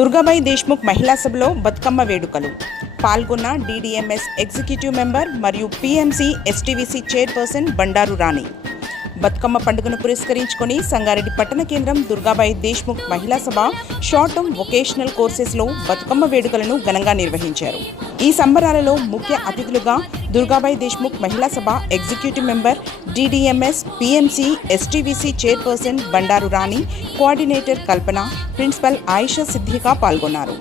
దుర్గాబాయి దేశ్ముఖ్ మహిళా సభలో బతుకమ్మ వేడుకలు. పాల్గొన్న డీడీఎంఎస్ ఎగ్జిక్యూటివ్ మెంబర్ మరియు PMC STVC chairperson Bandaru Rani. Bathukamma పండుగను పురస్కరించుకొని సంగారెడ్డి పట్టణ కేంద్రం దుర్గాబాయి దేశ్ముఖ్ మహిళా సభ షార్ట్ టర్మ్ వొకేషనల్ కోర్సెస్లో బతుకమ్మ వేడుకలను ఘనంగా నిర్వహించారు. ఈ సంబరాలలో ముఖ్య అతిథులుగా దుర్గాబాయి దేశ్ముఖ్ మహిళా సభ executive member DDMS PMC STVC chairperson Bandaru Rani coordinator Kalpana principal Ayesha Siddiqa పాల్గొన్నారు.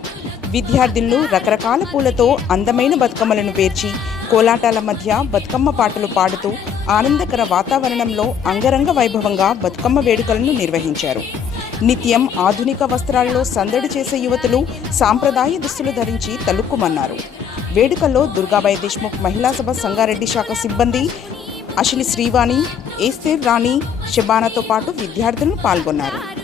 విద్యార్థినులు రకరకాల పూలతో అందమైన బతుకమ్మలను పేర్చి కోలాటాల మధ్య బతుకమ్మ పాటలు పాడుతూ ఆనందకర వాతావరణంలో అంగరంగ వైభవంగా బతుకమ్మ వేడుకలను నిర్వహించారు. నిత్యం ఆధునిక వస్త్రాల్లో సందడి చేసే యువతులు సాంప్రదాయ దుస్తులు ధరించి తలుక్కుమన్నారు. వేడుకల్లో దుర్గాబాయి దేశ్ముఖ్ మహిళా సభ సంగారెడ్డి శాఖ సిబ్బంది అశిలి శ్రీవాణి ఏస్తేర్ రాణి షబానాతో పాటు విద్యార్థులు పాల్గొన్నారు.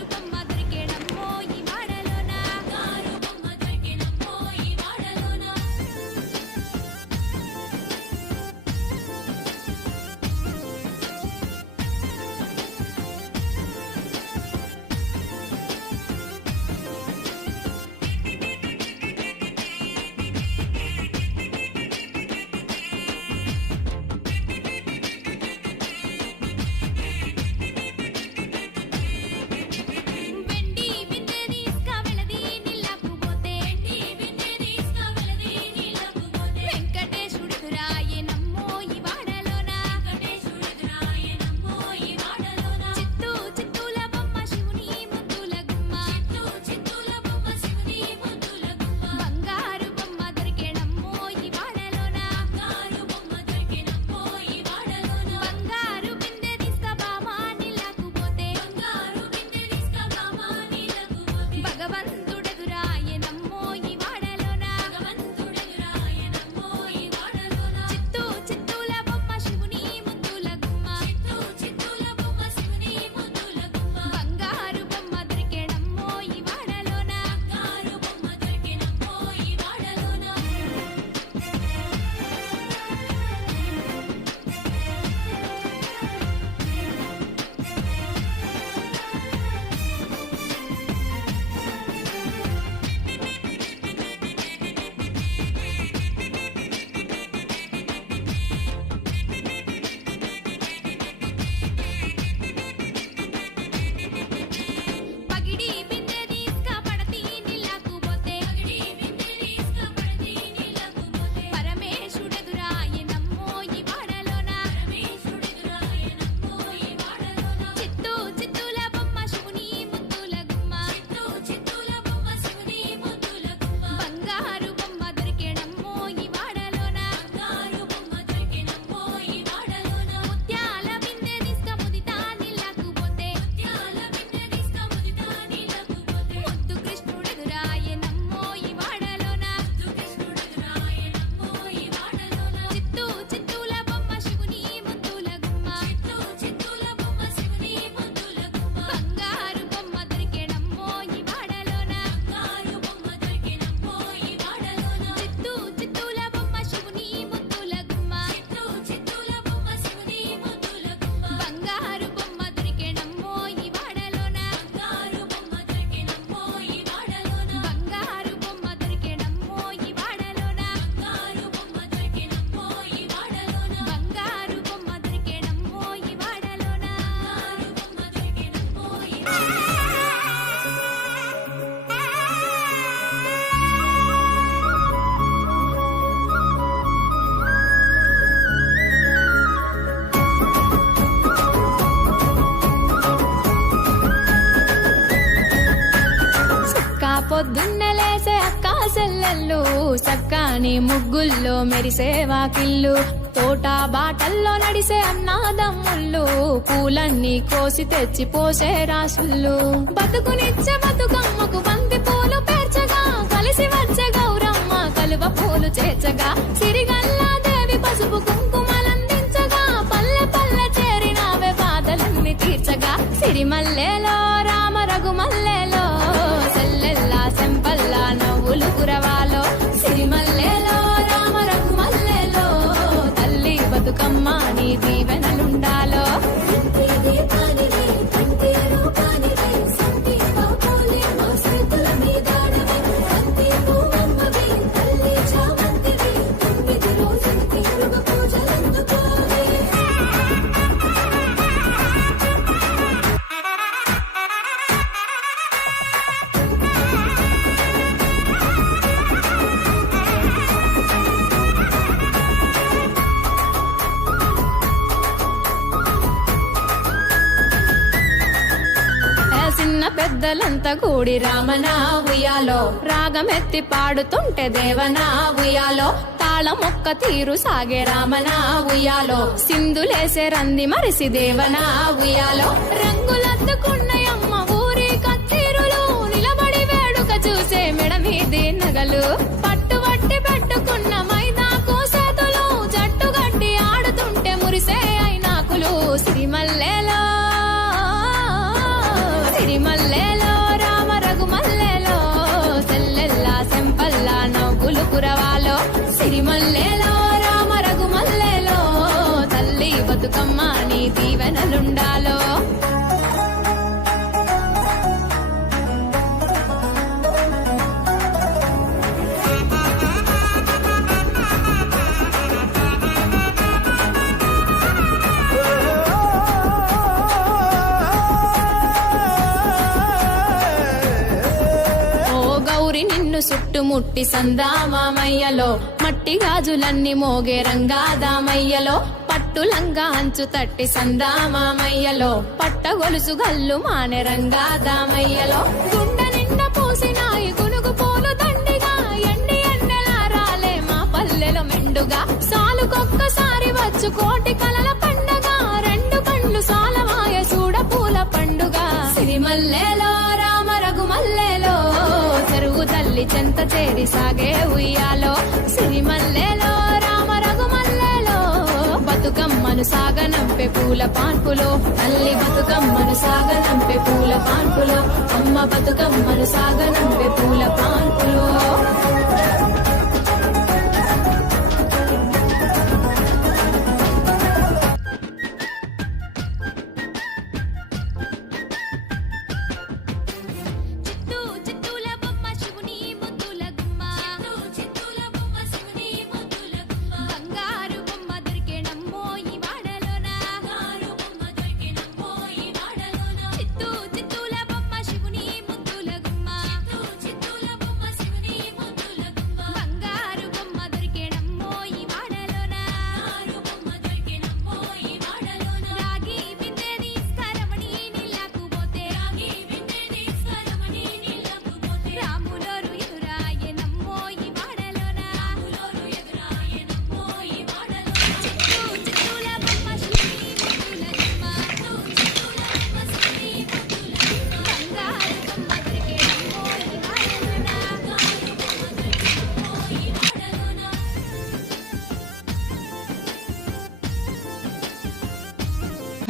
పొద్దున్నే లేసే అక్కా సెల్లెళ్ళు సక్కాని ముగ్గుల్లో మెరిసే వాకిళ్ళు తోట బాటల్లో నడిసే అన్నాదమ్ముళ్ళు పూలన్నీ కోసి తెచ్చి పోసే రాసుళ్ళు. బతుకునిచ్చే బతుకమ్మకు బంతి పెద్దలంతా కూడి రామనా ఉయ్యాలో. రాగమెత్తి పాడుతుంటే దేవనా ఉయ్యాలో. తాళమొక్క తీరు సాగే రామనా ఉయ్యాలో. సింధులేసే రంది మరిసి దేవనా ఉయ్యాలో. రంగుల బతుకమ్మ నీ దీవెనలుండాలో. ఓ గౌరి నిన్ను చుట్టుముట్టి సందామామయ్యలో. మట్టి గాజులన్నీ మోగే రంగాదామయ్యలో. పట్టులంగా అంచు తట్టి సందామామయ్యలో పట్ట గొలుసు గల్లు మానె రంగాదామయ్యలో గుండె నిండా పూసినాయి గునుగు పూలు దండిగా ఎండి ఎండలా రాలే మా పల్లెలో మెండుగా. సాలుకొక్కసారి వచ్చు కోటి కలల పండగ రెండు కళ్ళు సాలమాయ చూడ పూల పండుగ. సిరిమల్లెలో రామ రఘుమల్లెలో చెరువు తల్లి చెంత చేరి సాగే ఉయ్యాలో. సిరి బతుకమ్మను సాగనంపే పూల పాన్పులో. తల్లి బతుకమ్మను సాగనంపే పూల పాన్పులో. అమ్మ బతుకమ్మను సాగనంపే పూల పాన్పులో.